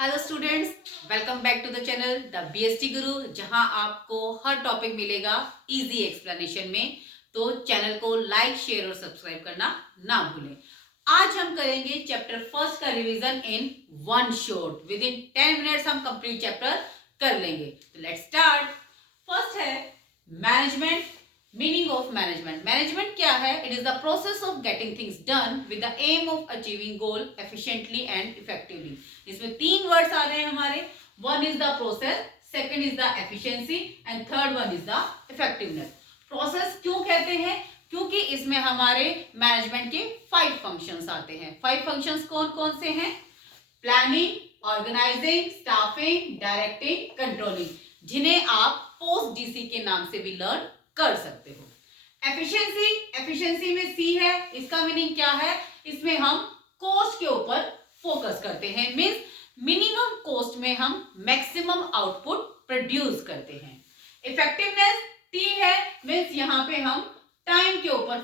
Hello students, welcome back to the channel the BST guru, जहां आपको हर टॉपिक मिलेगा इजी एक्सप्लेनेशन में। तो चैनल को लाइक, शेयर और सब्सक्राइब करना ना भूलें। आज हम करेंगे चैप्टर फर्स्ट का revision in one shot. Within 10 minutes हम कंप्लीट चैप्टर कर लेंगे। तो लेट्स स्टार्ट। फर्स्ट है management. Meaning of management. Management क्या है? It is the process of getting things done with the aim of achieving goal efficiently and effectively. इसमें तीन words आ रहे हैं हमारे। One is the process, second is the efficiency and third one is the effectiveness. Process क्यों कहते हैं? क्योंकि इसमें हमारे मैनेजमेंट के 5 फंक्शंस आते हैं। 5 फंक्शंस कौन कौन से हैं? Planning, organising, staffing, directing, controlling, जिन्हें आप पोस्ट डीसी के नाम से भी लर्न कर सकते हो। एफिशिएंसी, एफिशिएंसी में सी है। इसका मीनिंग क्या है? इसमें हम कॉस्ट के ऊपर फोकस करते हैं। मींस मिनिमम कॉस्ट में हम मैक्सिमम आउटपुट प्रोड्यूस करते हैं। इफेक्टिवनेस टी है। मींस यहाँ पे हम टाइम के ऊपर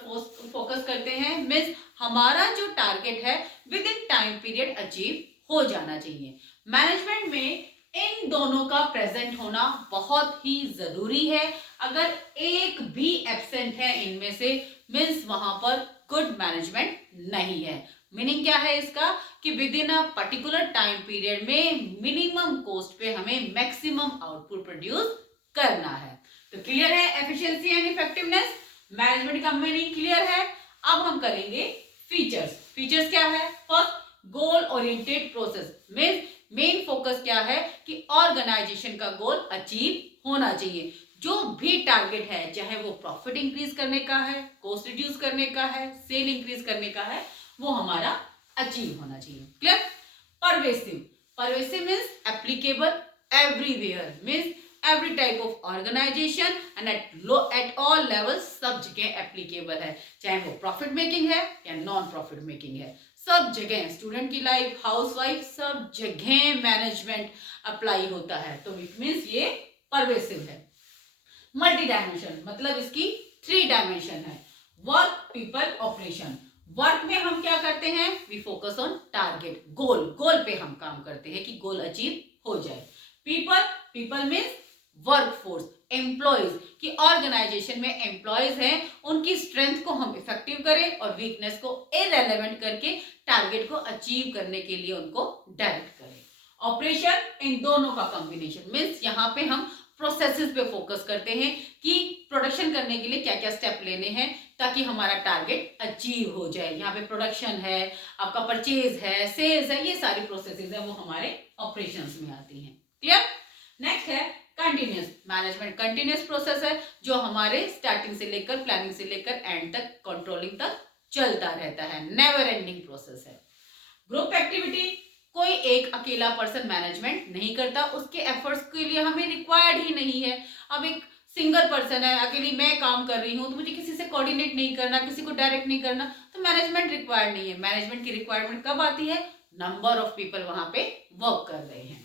फोकस करते हैं। मींस हमारा जो टारगेट है with in time period achieve हो जाना चाहिए। मैनेजमेंट में इन दोनों का प्रेजेंट होना बहुत ही जरूरी है। अगर एक भी एब्सेंट है इनमें से, मींस वहां पर गुड मैनेजमेंट नहीं है। मीनिंग क्या है इसका? कि with in a particular time period में मिनिमम कॉस्ट पे हमें मैक्सिमम आउटपुट प्रोड्यूस करना है। तो क्लियर है एफिशिएंसी एंड इफेक्टिवनेस। मैनेजमेंट का मीनिंग क्लियर है। अब हम करेंगे फीचर्स। फीचर्स क्या है? First, goal oriented process. Means main focus क्या है कि ऑर्गेनाइजेशन का गोल अचीव होना चाहिए। जो भी टारगेट है, चाहे वो प्रॉफिट इंक्रीज करने का है, कॉस्ट रिड्यूस करने का है, सेल इंक्रीज करने का है, वो हमारा अचीव होना चाहिए। Clear? Pervasive. Pervasive means applicable everywhere. Means every type of organisation and at all level सब जगह एप्लीकेबल है। चाहे वो प्रॉफिट मेकिंग है या नॉन प्रॉफिट मेकिंग है, सब जगह स्टूडेंट की लाइफ, हाउस वाइफ, सब जगह मैनेजमेंट अप्लाई होता है। तो इट मीन्स ये परवेसिव है। मल्टी डायमेंशन मतलब इसकी 3 डायमेंशन है। Work, people, operation. वर्क में हम क्या करते हैं? वी फोकस ऑन टारगेट, गोल। गोल पे हम काम करते हैं कि गोल अचीव हो जाए। People, people means workforce, employees, कि ऑर्गेनाइजेशन में एम्प्लॉयज हैं, उनकी स्ट्रेंथ को हम इफेक्टिव करें और वीकनेस को इरेलेवेंट करके टारगेट को अचीव करने के लिए उनको डायरेक्ट करें। ऑपरेशन, इन दोनों का कॉम्बिनेशन। मीन्स यहाँ पे हम प्रोसेसेस पे फोकस करते हैं कि प्रोडक्शन करने के लिए क्या क्या स्टेप लेने हैं ताकि हमारा टारगेट अचीव हो जाए। यहाँ पे प्रोडक्शन है, आपका परचेज है, सेल्स है, ये सारी प्रोसेसेस है वो हमारे ऑपरेशंस में आती हैं। क्लियर? नेक्स्ट है कंटिन्यूस मैनेजमेंट। कंटिन्यूस प्रोसेस है जो हमारे स्टार्टिंग से लेकर, प्लानिंग से लेकर एंड तक, कंट्रोलिंग तक चलता रहता है। नेवर एंडिंग प्रोसेस है। ग्रुप एक्टिविटी, कोई एक अकेला पर्सन मैनेजमेंट नहीं करता, उसके एफर्ट्स के लिए हमें रिक्वायर्ड ही नहीं है। अब एक सिंगल पर्सन है, अकेली मैं काम कर रही हूँ, तो मुझे किसी से कोऑर्डिनेट नहीं करना, किसी को डायरेक्ट नहीं करना, तो मैनेजमेंट रिक्वायर्ड नहीं है। मैनेजमेंट की रिक्वायरमेंट कब आती है? नंबर ऑफ पीपल वहां पे वर्क कर रहे हैं।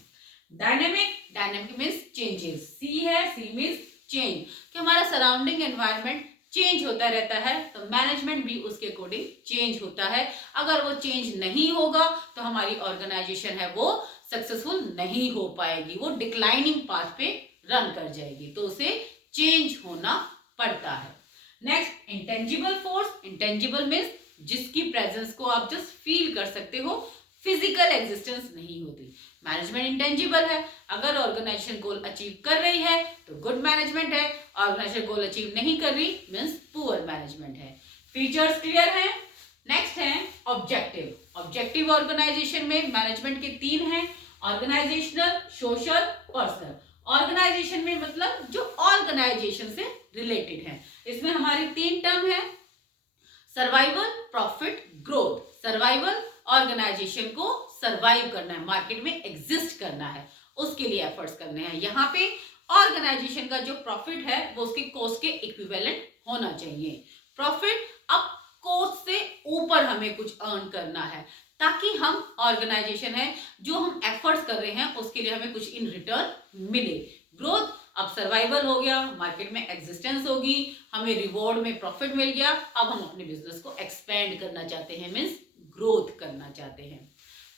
Dynamic, dynamic means changes. C है, सी मीन्स चेंज, कि हमारा सराउंडिंग एनवायरनमेंट चेंज होता रहता है, तो मैनेजमेंट भी उसके अकॉर्डिंग चेंज होता है। अगर वो चेंज नहीं होगा तो हमारी ऑर्गेनाइजेशन है वो सक्सेसफुल नहीं हो पाएगी, वो डिक्लाइनिंग पाथ पे रन कर जाएगी। तो उसे चेंज होना पड़ता है। Next, intangible force. Intangible means जिसकी प्रेजेंस को आप जस्ट फील कर सकते हो, फिजिकल एग्जिस्टेंस नहीं होती। मैनेजमेंट इंटेंजिबल है। अगर ऑर्गेनाइजेशन गोल अचीव कर रही है तो गुड मैनेजमेंट है, ऑर्गेनाइजेशन गोल अचीव नहीं कर रही मीन्स पुअर मैनेजमेंट है। फीचर्स क्लियर है। नेक्स्ट है ऑब्जेक्टिव। ऑब्जेक्टिव ऑर्गेनाइजेशन में मैनेजमेंट के 3 हैं, ऑर्गेनाइजेशनल, सोशल, पर्सनल। ऑर्गेनाइजेशन में मतलब जो ऑर्गेनाइजेशन से रिलेटेड है। इसमें हमारी 3 टर्म है, survival, profit, growth. Survival, organisation को सर्वाइव करना है, मार्केट में एग्जिस्ट करना है, उसके लिए एफर्ट्स करने हैं। यहाँ पे ऑर्गेनाइजेशन का जो प्रॉफिट है वो उसके कॉस्ट के इक्विवेलेंट होना चाहिए। प्रॉफिट, अब कॉस्ट से ऊपर हमें कुछ अर्न करना है ताकि हम ऑर्गेनाइजेशन है जो हम एफर्ट्स कर रहे हैं उसके लिए हमें कुछ इन रिटर्न मिले। ग्रोथ, अब सर्वाइवल हो गया, मार्केट में एग्जिस्टेंस होगी, हमें रिवॉर्ड में प्रॉफिट मिल गया, अब हम अपने बिजनेस को एक्सपेंड करना चाहते हैं, मीन्स ग्रोथ करना चाहते हैं।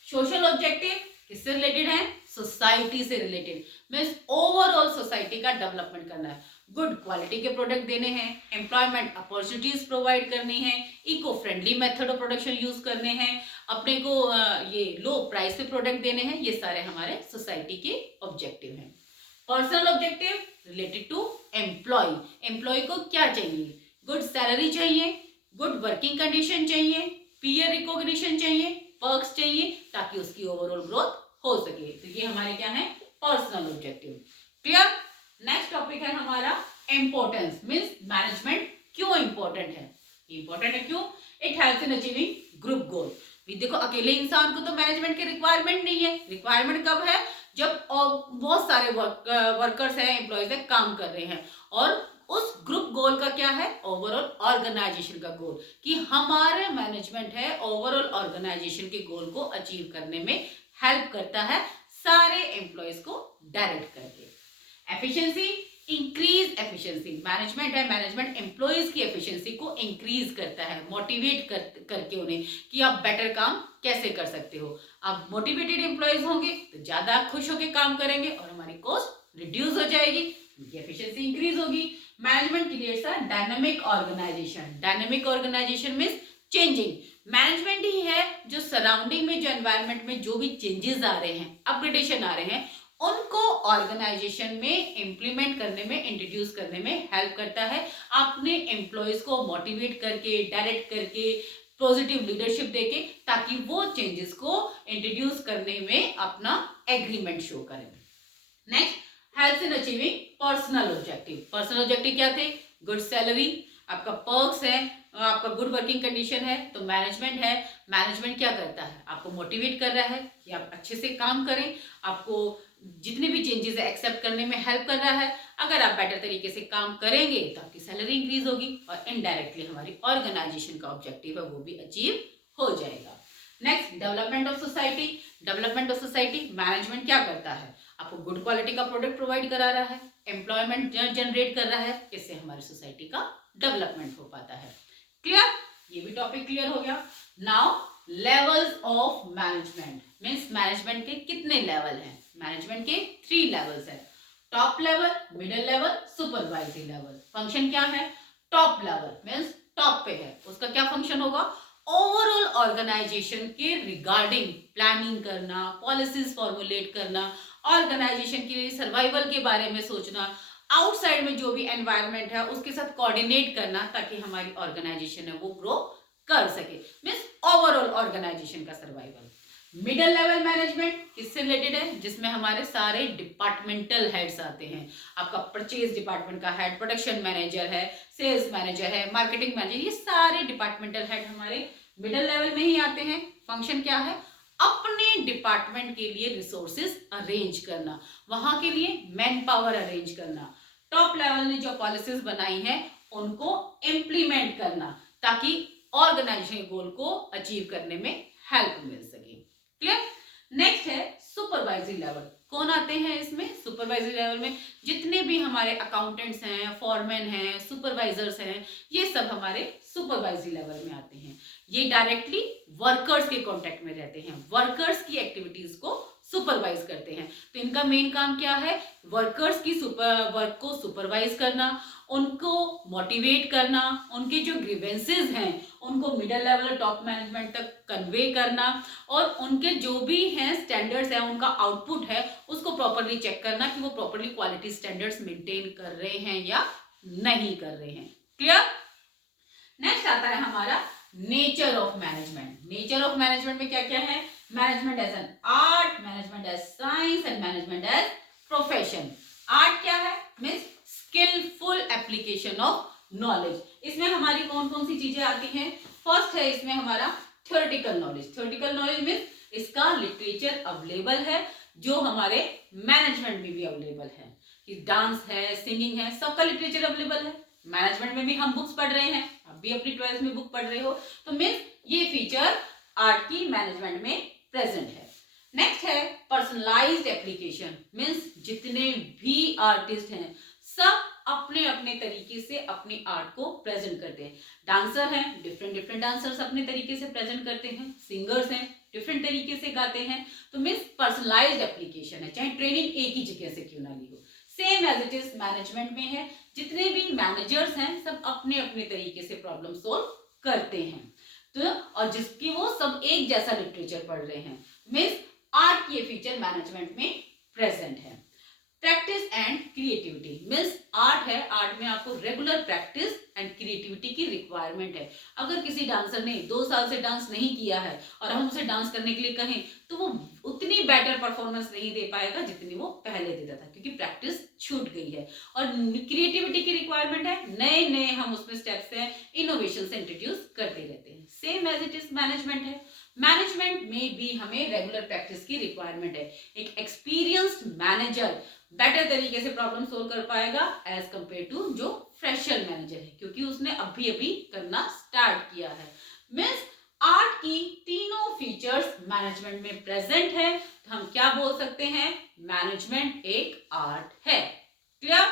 सोशल ऑब्जेक्टिव, किससे रिलेटेड है? सोसाइटी से रिलेटेड, मीन्स ओवरऑल सोसाइटी का डेवलपमेंट करना है, गुड क्वालिटी के प्रोडक्ट देने हैं, एम्प्लॉयमेंट अपॉर्चुनिटीज प्रोवाइड करनी है, eco friendly method of production use करने हैं, अपने को ये लो प्राइस पे प्रोडक्ट देने हैं। ये सारे हमारे सोसाइटी के ऑब्जेक्टिव हैं। Personal objective related to employ, employ को क्या चाहिए? गुड सैलरी चाहिए, गुड वर्किंग कंडीशन चाहिए, पीयर रिकॉग्निशन चाहिए, पर्क्स चाहिए, ताकि उसकी ओवरऑल ग्रोथ हो सके। तो ये हमारे क्या है? Personal objective. Clear? Next topic है हमारा इंपॉर्टेंस, मींस मैनेजमेंट क्यों इंपॉर्टेंट है? इंपॉर्टेंट है क्यों? It helps in achieving group गोल। देखो, अकेले इंसान को तो मैनेजमेंट की रिक्वायरमेंट नहीं है। रिक्वायरमेंट कब है? जब बहुत सारे वर्कर्स हैं, एम्प्लॉयज हैं, काम कर रहे हैं, और उस ग्रुप गोल का क्या है? ओवरऑल ऑर्गेनाइजेशन का गोल, कि हमारे मैनेजमेंट है ओवरऑल ऑर्गेनाइजेशन के गोल को अचीव करने में हेल्प करता है, सारे एम्प्लॉयज को डायरेक्ट करके। एफिशिएंसी, इंक्रीज एफिशिएंसी, मैनेजमेंट है, मैनेजमेंट एम्प्लॉयज की एफिशिएंसी को इंक्रीज करता है, मोटिवेट करके उन्हें कि आप बेटर काम कैसे कर सकते हो। आप मोटिवेटेड एम्प्लॉयज होंगे तो ज्यादा खुश होकर काम करेंगे और हमारी कॉस्ट रिड्यूस हो जाएगी, उनकी एफिशिएंसी इंक्रीज होगी। Management creates a dynamic organisation. Dynamic organisation means changing. Management ही है जो सराउंडिंग में, जो एनवायरनमेंट में जो भी चेंजेस आ रहे हैं, अपग्रेडेशन आ रहे हैं, उनको ऑर्गेनाइजेशन में इंप्लीमेंट करने में, इंट्रोड्यूस करने में हेल्प करता है। अपने एम्प्लॉयज को मोटिवेट करके, डायरेक्ट करके, पॉजिटिव लीडरशिप देके, ताकि वो चेंजेस को इंट्रोड्यूस करने में अपना एग्रीमेंट शो करें। Next, helps in achieving personal objective. Personal objective क्या थे? गुड सैलरी, आपका पर्क्स है, आपका गुड वर्किंग कंडीशन है। तो मैनेजमेंट है, मैनेजमेंट क्या करता है? आपको मोटिवेट कर रहा है कि आप अच्छे से काम करें, आपको जितने भी चेंजेस है एक्सेप्ट करने में हेल्प कर रहा है। अगर आप बेटर तरीके से काम करेंगे तो आपकी सैलरी इंक्रीज होगी और इनडायरेक्टली हमारी ऑर्गेनाइजेशन का ऑब्जेक्टिव है वो भी अचीव हो जाएगा। Next, development of society. Development of society, management क्या करता है? आपको गुड क्वालिटी का प्रोडक्ट प्रोवाइड करा रहा है, एम्प्लॉयमेंट जनरेट कर रहा है, इससे हमारी सोसाइटी का डेवलपमेंट हो पाता है। क्लियर? ये भी टॉपिक क्लियर हो गया। Now levels of management, means management के कितने लेवल हैं? मैनेजमेंट के 3 लेवल्स हैं, top level, middle level, supervisory level. Function क्या है? टॉप लेवल मींस टॉप पे है, उसका क्या फंक्शन होगा? ओवरऑल ऑर्गेनाइजेशन के रिगार्डिंग प्लानिंग करना, पॉलिसीज फॉर्मुलेट करना, ऑर्गेनाइजेशन के सर्वाइवल के बारे में सोचना, आउटसाइड में जो भी एनवायरनमेंट है उसके साथ कोऑर्डिनेट करना, ताकि हमारी ऑर्गेनाइजेशन है वो ग्रो कर सके, मींस ओवरऑल ऑर्गेनाइजेशन का सर्वाइवल। मिडिल लेवल मैनेजमेंट किससे रिलेटेड है? जिसमें हमारे सारे डिपार्टमेंटल हेड्स आते हैं। आपका परचेज डिपार्टमेंट का हेड, प्रोडक्शन मैनेजर है, सेल्स मैनेजर है, मार्केटिंग मैनेजर, ये सारे डिपार्टमेंटल हेड हमारे मिडिल लेवल में ही आते हैं। फंक्शन क्या है? अपने डिपार्टमेंट के लिए रिसोर्सेज अरेंज करना, वहां के लिए मैन पावर अरेंज करना, टॉप लेवल ने जो पॉलिसीज बनाई है उनको इम्प्लीमेंट करना, ताकि ऑर्गेनाइजेशन गोल को अचीव करने में हेल्प मिल सके। क्लियर? नेक्स्ट है सुपरवाइजरी लेवल। कौन आते हैं इसमें? सुपरवाइजरी लेवल में जितने भी हमारे अकाउंटेंट्स हैं, फॉरमैन हैं, सुपरवाइजर्स हैं, ये सब हमारे सुपरवाइजरी लेवल में आते हैं। ये डायरेक्टली वर्कर्स के कांटेक्ट में रहते हैं, वर्कर्स की एक्टिविटीज को सुपरवाइज करते हैं। तो इनका मेन काम क्या है? वर्कर्स की वर्क को सुपरवाइज करना, उनको मोटिवेट करना, उनके जो ग्रीवेंसेस हैं उनको मिडिल लेवल टॉप मैनेजमेंट तक कन्वे करना, और उनके जो भी हैं स्टैंडर्ड्स हैं, उनका आउटपुट है उसको प्रॉपरली चेक करना कि वो प्रॉपरली क्वालिटी स्टैंडर्ड्स मेंटेन कर रहे हैं या नहीं कर रहे हैं। क्लियर? नेक्स्ट आता है हमारा nature of management. Nature of management में क्या क्या है? Management as an art, management as science and management as profession. Art क्या है? Means skilful application of knowledge. इसमें हमारी कौन कौन सी चीजें आती हैं? फर्स्ट है इसमें हमारा theoretical knowledge. Theoretical knowledge means इसका लिटरेचर अवेलेबल है, जो हमारे मैनेजमेंट में भी अवेलेबल है। डांस है, सिंगिंग है, सबका लिटरेचर अवेलेबल है। मैनेजमेंट में भी हम बुक्स पढ़ रहे हैं, आप भी अपनी 12th में बुक पढ़ रहे हो, तो मीन्स ये फीचर आर्ट की मैनेजमेंट में प्रेजेंट है। नेक्स्ट है पर्सनलाइज्ड एप्लीकेशन, मीन्स जितने भी आर्टिस्ट हैं सब अपने अपने तरीके से अपनी आर्ट को प्रेजेंट करते हैं। डांसर हैं, डिफरेंट डिफरेंट डांसर्स अपने तरीके से प्रेजेंट करते हैं। सिंगर्स हैं, डिफरेंट तरीके से गाते हैं, तो मीन्स पर्सनलाइज्ड एप्लीकेशन है, चाहे ट्रेनिंग एक ही जगह से क्यों ना ली हो। Same as it is management में है, जितने भी मैनेजर्स हैं सब अपने अपने तरीके से प्रॉब्लम सोल्व करते हैं, तो और जिसकी वो सब एक जैसा लिटरेचर पढ़ रहे हैं, मीन्स आर्ट की ये फीचर मैनेजमेंट में प्रेजेंट है। Practice and creativity means art है, आर्ट में आपको रेगुलर प्रैक्टिस एंड क्रिएटिविटी की रिक्वायरमेंट है। अगर किसी डांसर ने 2 साल से डांस नहीं किया है और हम उसे डांस करने के लिए कहें तो वो उतनी बेटर परफॉर्मेंस नहीं दे पाएगा जितनी वो पहले देता था, क्योंकि प्रैक्टिस छूट गई है। और क्रिएटिविटी की रिक्वायरमेंट है, नए नए हम उसमें स्टेप्स हैं, इनोवेशन से इंट्रोड्यूस करते रहते हैं। Same as it is management है, मैनेजमेंट में भी हमें रेगुलर प्रैक्टिस की रिक्वायरमेंट है। एक एक्सपीरियंस्ड मैनेजर बेटर तरीके से प्रॉब्लम सोल्व कर पाएगा एज कंपेयर टू जो फ्रेशर मैनेजर है, क्योंकि उसने अभी अभी करना स्टार्ट किया है। मीन्स आर्ट की तीनों फीचर्स मैनेजमेंट में प्रेजेंट है, तो हम क्या बोल सकते हैं, मैनेजमेंट एक आर्ट है। क्लियर?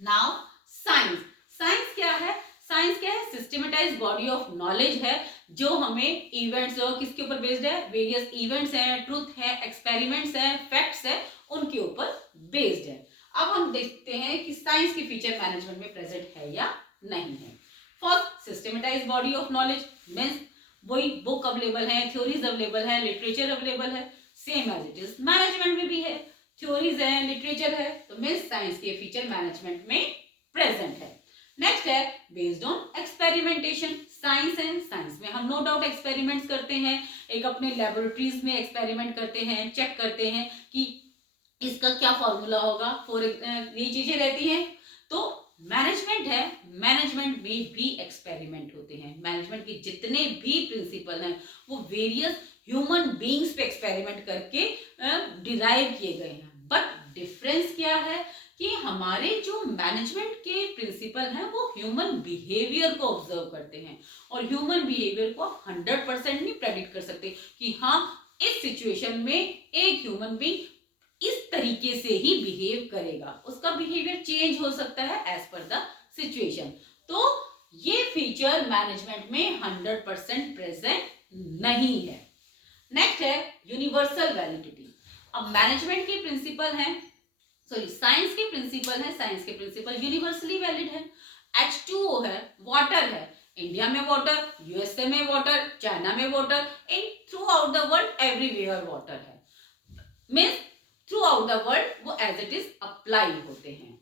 नाउ साइंस, साइंस क्या है, साइंस क्या है, सिस्टमेटाइज्ड बॉडी ऑफ नॉलेज है जो हमें इवेंट्स और किसके ऊपर बेस्ड है, वेरियस इवेंट्स है, ट्रूथ है, एक्सपेरिमेंट्स है, फैक्ट्स है, उनके ऊपर बेस्ड है। अब हम देखते हैं कि साइंस की फीचर मैनेजमेंट में प्रेजेंट है या नहीं है। First, systematised body of knowledge means वही बुक अवेलेबल है, थ्योरीज अवेलेबल है, लिटरेचर अवेलेबल है, same as it is management में भी है, थ्योरीज है, लिटरेचर है, तो मींस साइंस के फीचर मैनेजमेंट में प्रेजेंट है। नेक्स्ट है बेस्ड ऑन एक्सपेरिमेंटेशन, साइंस है, साइंस में हम नो डाउट एक्सपेरिमेंट्स करते हैं, एक अपने लेबोरेटरीज में एक्सपेरिमेंट करते हैं, चेक करते हैं कि इसका क्या फॉर्मूला होगा, फॉर ये चीजें रहती हैं। तो मैनेजमेंट है, मैनेजमेंट में भी एक्सपेरिमेंट होते हैं, मैनेजमेंट के जितने भी प्रिंसिपल हैं वो वेरियस ह्यूमन बीइंग्स पे एक्सपेरिमेंट करके डिराइव किए गए हैं। बट डिफरेंस क्या है कि हमारे जो मैनेजमेंट के प्रिंसिपल हैं वो ह्यूमन बिहेवियर को ऑब्जर्व करते हैं, और ह्यूमन बिहेवियर को 100% नहीं प्रेडिक्ट कर सकते कि हाँ इस सिचुएशन में एक ह्यूमन बीइंग इस तरीके से ही बिहेव करेगा, उसका बिहेवियर चेंज हो सकता है एज पर द सिचुएशन। तो ये फीचर मैनेजमेंट में 100% प्रेजेंट नहीं है। नेक्स्ट है यूनिवर्सल वैलिडिटी। अब मैनेजमेंट के प्रिंसिपल हैं, सॉरी साइंस के प्रिंसिपल है, साइंस के प्रिंसिपल यूनिवर्सली वैलिड है। H2O है, वाटर है, इंडिया में वाटर, यूएसए में वाटर, चाइना में water, in throughout the world everywhere water है, means throughout the world वो एज इट इज अप्लाई होते हैं।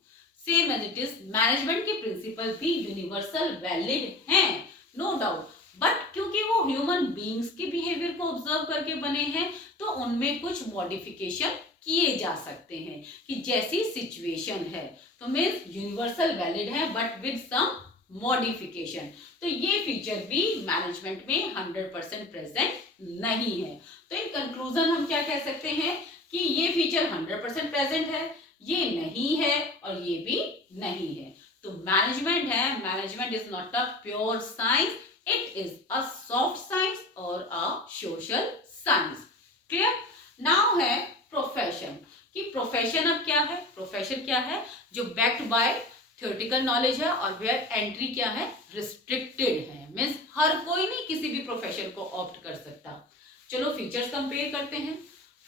Same as it is management के प्रिंसिपल भी यूनिवर्सल वैलिड हैं, नो डाउट, बट क्योंकि वो ह्यूमन बीइंग्स के बिहेवियर को ऑब्जर्व करके बने हैं तो उनमें कुछ मॉडिफिकेशन किए जा सकते हैं कि जैसी सिचुएशन है, तो मीन्स यूनिवर्सल वैलिड है बट विद सम मॉडिफिकेशन। तो ये फीचर भी मैनेजमेंट में 100% प्रेजेंट नहीं है। तो इन कंक्लूजन हम क्या कह सकते हैं कि ये फीचर 100% प्रेजेंट है, ये नहीं है और ये भी नहीं है। तो मैनेजमेंट है, management is not a pure science, it is a soft science और a social science. Clear? Now है प्रोफेशन, कि प्रोफेशन अब क्या है, प्रोफेशन क्या है जो बैक्ड बाय थ्योरेटिकल नॉलेज है और वेयर एंट्री क्या है, रिस्ट्रिक्टेड है, मींस हर कोई नहीं किसी भी प्रोफेशन को ऑप्ट कर सकता। चलो फीचर्स कंपेयर करते हैं।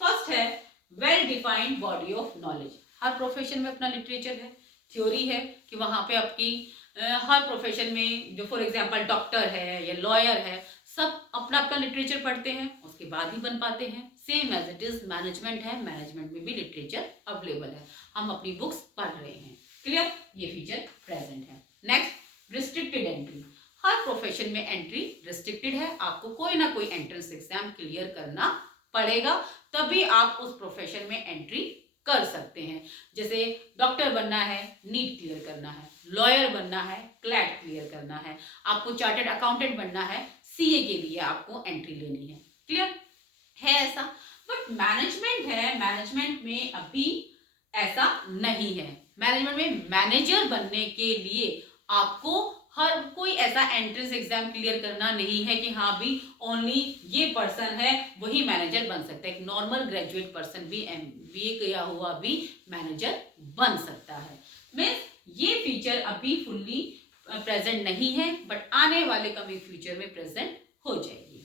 फर्स्ट है well defined body of knowledge, her profession में अपना लिटरेचर है, थ्योरी है कि वहां पे आपकी हर प्रोफेशन में जो फॉर एग्जांपल डॉक्टर है या लॉयर है सब अपना अपना लिटरेचर पढ़ते हैं उसके बाद ही बन पाते हैं। Same as it is management है, मैनेजमेंट में भी लिटरेचर अवेलेबल है, हम अपनी बुक्स पढ़ रहे हैं। क्लियर? ये फीचर प्रेजेंट है। नेक्स्ट रिस्ट्रिक्टेड एंट्री, हर प्रोफेशन में एंट्री रिस्ट्रिक्टेड है, आपको कोई ना कोई एंट्रेंस एग्जाम क्लियर करना पड़ेगा तभी आप उस प्रोफेशन में एंट्री कर सकते हैं। जैसे डॉक्टर बनना है नीट क्लियर करना है, लॉयर बनना है क्लैट क्लियर करना है, आपको चार्टर्ड अकाउंटेंट बनना है सीए के लिए आपको एंट्री लेनी है। क्लियर है ऐसा? बट मैनेजमेंट है, मैनेजमेंट में अभी ऐसा नहीं है। मैनेजमेंट में मैनेजर बनने के लिए आपको हर कोई ऐसा एंट्रेंस एग्जाम क्लियर करना नहीं है कि हाँ भी ओनली ये पर्सन है वही मैनेजर बन सकता है। एक नॉर्मल ग्रेजुएट पर्सन भी एमबीए किया हुआ भी मैनेजर बन सकता है। मीन्स ये फीचर अभी फुल्ली प्रेजेंट नहीं है बट आने वाले कमिंग फ्यूचर में प्रेजेंट हो जाएगी।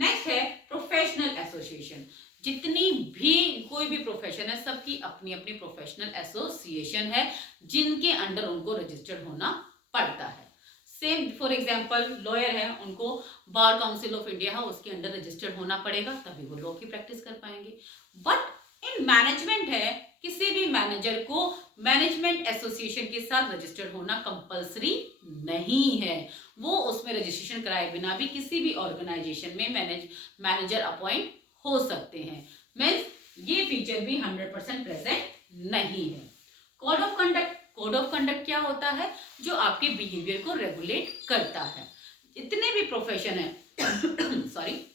नेक्स्ट है प्रोफेशनल एसोसिएशन। जितनी भी कोई भी प्रोफेशन है, सबकी अपनी अपनी प्रोफेशनल एसोसिएशन है जिनके अंडर उनको रजिस्टर्ड होना पड़ता है। सेम फॉर एग्जांपल लॉयर है, उनको बार काउंसिल ऑफ इंडिया है उसके अंडर रजिस्टर्ड होना पड़ेगा, तभी वो लॉ की प्रैक्टिस कर पाएंगे। बट इन मैनेजमेंट है, किसी भी मैनेजर को मैनेजमेंट एसोसिएशन के साथ रजिस्टर्ड होना कंपलसरी नहीं है। वो उसमें रजिस्ट्रेशन कराए बिना भी किसी भी ऑर्गेनाइजेशन में मैनेजर अपॉइंट हो सकते हैं। मीन्स ये फीचर भी 100% प्रेजेंट नहीं है। Code of conduct, code of conduct क्या होता है? जो आपके बिहेवियर को रेगुलेट करता है। जितने भी प्रोफेशन है सॉरी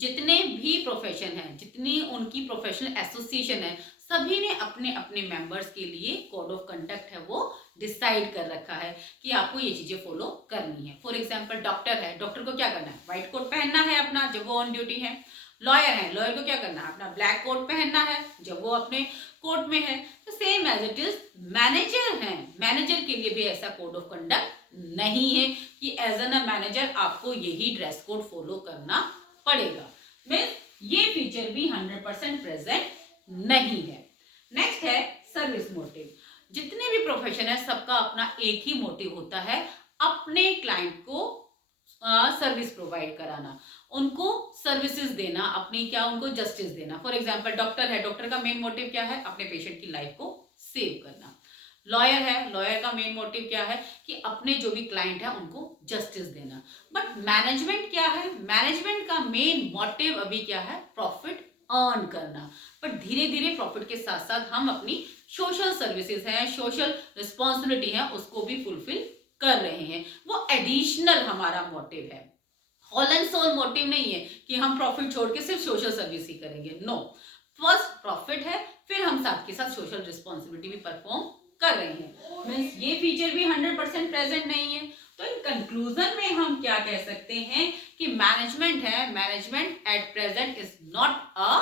जितने भी प्रोफेशन है, जितनी उनकी प्रोफेशनल एसोसिएशन है, सभी ने अपने अपने मेंबर्स के लिए कोड ऑफ कंडक्ट है वो डिसाइड कर रखा है कि आपको ये चीजें फॉलो करनी है। फॉर एग्जांपल डॉक्टर है, डॉक्टर को क्या करना है? व्हाइट कोट पहनना है अपना जब वो ऑन ड्यूटी है। लॉयर है, लॉयर को क्या करना है? अपना ब्लैक कोट पहनना है जब वो अपने कोर्ट में है। तो same as it is manager है, मैनेजर के लिए भी ऐसा कोड ऑफ कंडक्ट नहीं है कि एज एन मैनेजर आपको यही ड्रेस कोड फॉलो करना पड़ेगा। मीन्स ये फीचर भी 100% प्रेजेंट नहीं है। नेक्स्ट है सर्विस मोटिव। जितने भी प्रोफेशन है सबका अपना एक ही मोटिव होता है, अपने क्लाइंट को सर्विस प्रोवाइड कराना, उनको सर्विसेज देना, अपनी क्या उनको जस्टिस देना। फॉर एग्जांपल डॉक्टर है, डॉक्टर का मेन मोटिव क्या है? अपने पेशेंट की लाइफ को सेव करना। लॉयर है, लॉयर का मेन मोटिव क्या है? कि अपने जो भी क्लाइंट है उनको जस्टिस देना। बट मैनेजमेंट क्या है? मैनेजमेंट का मेन मोटिव अभी क्या है? प्रॉफिट अर्न करना। बट धीरे धीरे प्रॉफिट के साथ साथ हम अपनी सोशल सर्विसेज है, सोशल रिस्पॉन्सिबिलिटी है, उसको भी फुलफिल कर रहे हैं। वो एडिशनल हमारा मोटिव है, होल एंड सोल मोटिव नहीं है कि हम प्रॉफिट छोड़ के सिर्फ सोशल सर्विस ही करेंगे। नो, फर्स्ट प्रॉफिट है, फिर हम साथ के साथ सोशल रिस्पॉन्सिबिलिटी भी परफॉर्म कर रहे हैं। मीन्स ये फीचर भी 100% प्रेजेंट नहीं है। तो इन कंक्लूजन में हम क्या कह सकते हैं कि मैनेजमेंट है, management at present is not a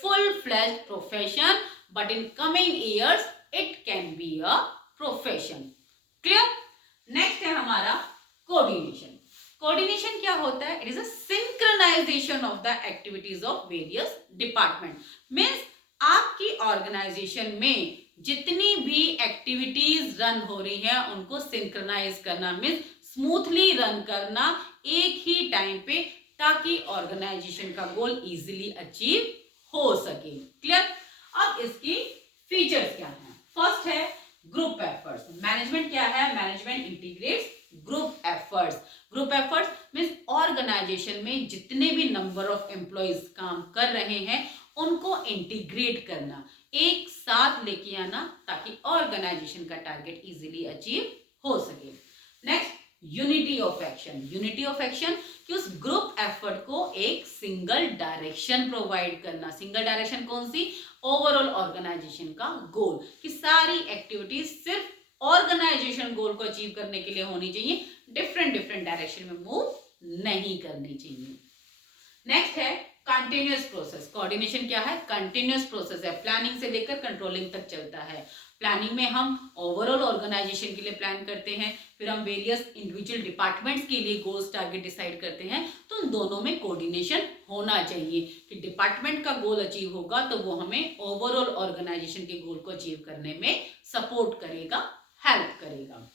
full fledged profession, but in coming years it can be a profession. Clear? Next है हमारा कोऑर्डिनेशन। कोऑर्डिनेशन क्या होता है? It is a synchronisation of the activities of various department. Means आपकी organisation में जितनी भी activities run हो रही है उनको सिंक्रोनाइज करना, मीन्स स्मूथली रन करना एक ही टाइम पे, ताकि ऑर्गेनाइजेशन का गोल इजीली अचीव हो सके। क्लियर? अब इसकी फीचर्स क्या है? फर्स्ट है ग्रुप एफर्ट्स। मैनेजमेंट क्या है? Management integrates group efforts. Group efforts means organisation में जितने भी नंबर ऑफ एम्प्लॉइज काम कर रहे हैं उनको इंटीग्रेट करना, एक साथ लेके आना, ताकि ऑर्गेनाइजेशन का टारगेट इजीली अचीव हो सके। Next unity of action. Unity of action कि उस ग्रुप एफर्ट को एक सिंगल डायरेक्शन प्रोवाइड करना। सिंगल डायरेक्शन कौन सी? ओवरऑल ऑर्गेनाइजेशन का गोल, कि सारी एक्टिविटीज सिर्फ ऑर्गेनाइजेशन गोल को अचीव करने के लिए होनी चाहिए, डिफरेंट डिफरेंट डायरेक्शन में मूव नहीं करनी चाहिए। नेक्स्ट है कंटिन्यूअस प्रोसेस। कोऑर्डिनेशन क्या है? कंटिन्यूअस प्रोसेस है, प्लानिंग से लेकर कंट्रोलिंग तक चलता है। प्लानिंग में हम ओवरऑल ऑर्गेनाइजेशन के लिए प्लान करते हैं, फिर हम वेरियस इंडिविजुअल डिपार्टमेंट्स के लिए गोल्स टारगेट डिसाइड करते हैं। तो उन दोनों में कोऑर्डिनेशन होना चाहिए कि डिपार्टमेंट का गोल अचीव होगा तो वो हमें ओवरऑल ऑर्गेनाइजेशन के गोल को अचीव करने में सपोर्ट करेगा, हेल्प करेगा।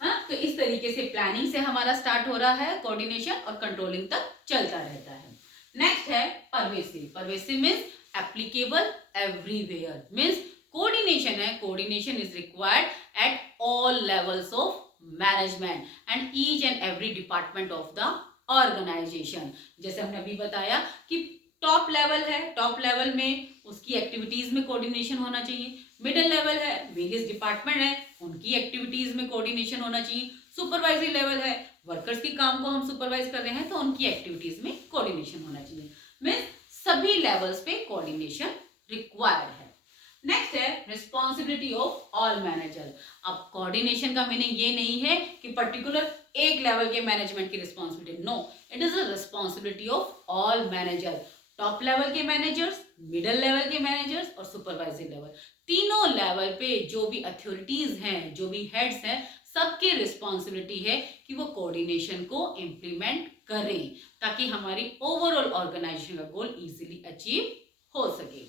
हाँ, तो इस तरीके से प्लानिंग से हमारा स्टार्ट हो रहा है कोऑर्डिनेशन और कंट्रोलिंग तक चलता रहता है। नेक्स्ट है pervasive. Pervasive means applicable everywhere. Means coordination है, coordination is required at all levels of management and each and every department of the organisation. जैसे हमने अभी बताया कि टॉप लेवल है, टॉप लेवल में उसकी एक्टिविटीज में कोऑर्डिनेशन होना चाहिए। मिडिल लेवल है, वेरियस डिपार्टमेंट है, उनकी एक्टिविटीज में कोऑर्डिनेशन होना चाहिए। सुपरवाइजरी लेवल है, वर्कर्स के काम को हम सुपरवाइज कर रहे हैं तो उनकी एक्टिविटीज में कोऑर्डिनेशन होना चाहिए। मीन्स सभी लेवल्स पे कोऑर्डिनेशन रिक्वायर्ड है। नेक्स्ट है रिस्पॉन्सिबिलिटी ऑफ ऑल मैनेजर। अब कोऑर्डिनेशन का मीनिंग ये नहीं है कि पर्टिकुलर एक लेवल के मैनेजमेंट की responsibility, no, it is a responsibility of all manager. Top level के मैनेजर्स, मिडिल लेवल के मैनेजर्स और सुपरवाइजरी लेवल, तीनों लेवल पे जो भी अथॉरिटीज हैं, जो भी हेड्स हैं, सबकी रिस्पॉन्सिबिलिटी है कि वो कोऑर्डिनेशन को इम्प्लीमेंट करें ताकि हमारी ओवरऑल ऑर्गेनाइजेशन का गोल इजीली अचीव हो सके।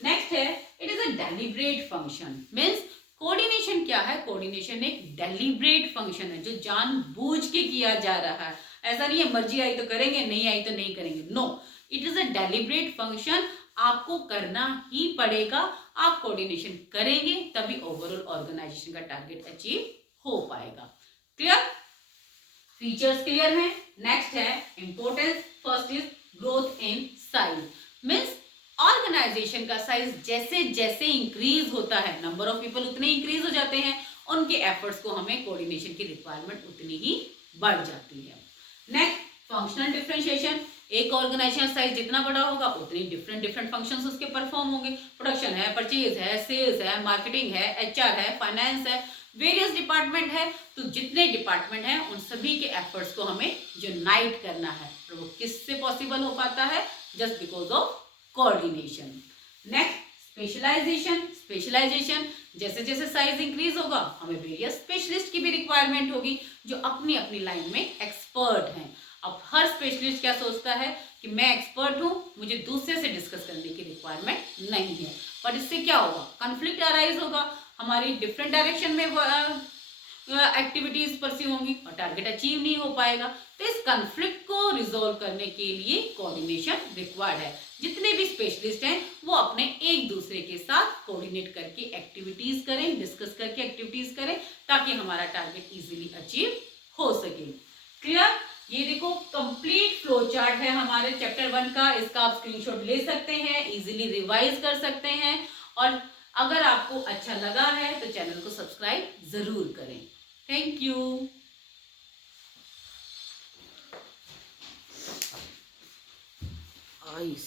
नेक्स्ट है it is a deliberate function. Means coordination क्या है? कोऑर्डिनेशन एक डेलिब्रेट फंक्शन है जो जानबूझ के किया जा रहा है। ऐसा नहीं है मर्जी आई तो करेंगे, नहीं आई तो नहीं करेंगे। No, it is a deliberate function. आपको करना ही पड़ेगा। आप कोऑर्डिनेशन करेंगे तभी ओवरऑल ऑर्गेनाइजेशन का टारगेट अचीव हो पाएगा। क्लियर? फीचर्स क्लियर हैं। नेक्स्ट है importance. First is growth in size. Means organisation का साइज जैसे जैसे इंक्रीज होता है, नंबर ऑफ पीपल उतने इंक्रीज हो जाते हैं, उनके एफर्ट्स को हमें कोऑर्डिनेशन की रिक्वायरमेंट उतनी ही बढ़ जाती है। Next functional differentiation. एक ऑर्गेनाइजेशन साइज जितना बड़ा होगा उतनी डिफरेंट डिफरेंट फंक्शंस उसके परफॉर्म होंगे। प्रोडक्शन है, परचेज है, सेल्स है, मार्केटिंग है, एचआर है, फाइनेंस है, वेरियस डिपार्टमेंट है। तो जितने डिपार्टमेंट हैं उन सभी के एफर्ट्स को हमें यूनाइट करना है। तो वो किससे पॉसिबल हो पाता है? Just because of coordination. Next specialisation. Specialisation जैसे जैसे साइज इंक्रीज होगा हमें वेरियस स्पेशलिस्ट की भी रिक्वायरमेंट होगी जो अपनी अपनी लाइन में एक्सपर्ट हैं। अब हर स्पेशलिस्ट क्या सोचता है कि मैं एक्सपर्ट हूं, मुझे दूसरे से डिस्कस करने की रिक्वायरमेंट नहीं है। पर इससे क्या होगा? कॉन्फ्लिक्ट अराइज होगा, हमारी डिफरेंट डायरेक्शन में एक्टिविटीज परस्यू होंगी और टारगेट अचीव नहीं हो पाएगा। तो इस कॉन्फ्लिक्ट को रिजोल्व करने के लिए कोऑर्डिनेशन रिक्वायर्ड है। जितने भी स्पेशलिस्ट हैं वो अपने एक दूसरे के साथ कोऑर्डिनेट करके एक्टिविटीज करें, डिस्कस करके एक्टिविटीज करें ताकि हमारा टारगेट इजीली अचीव हो सके। क्लियर? ये देखो कंप्लीट फ्लो चार्ट है हमारे चैप्टर 1 का। इसका आप स्क्रीनशॉट ले सकते हैं, इजीली रिवाइज कर सकते हैं। और अगर आपको अच्छा लगा है तो चैनल को सब्सक्राइब जरूर करें। Thank you. आइस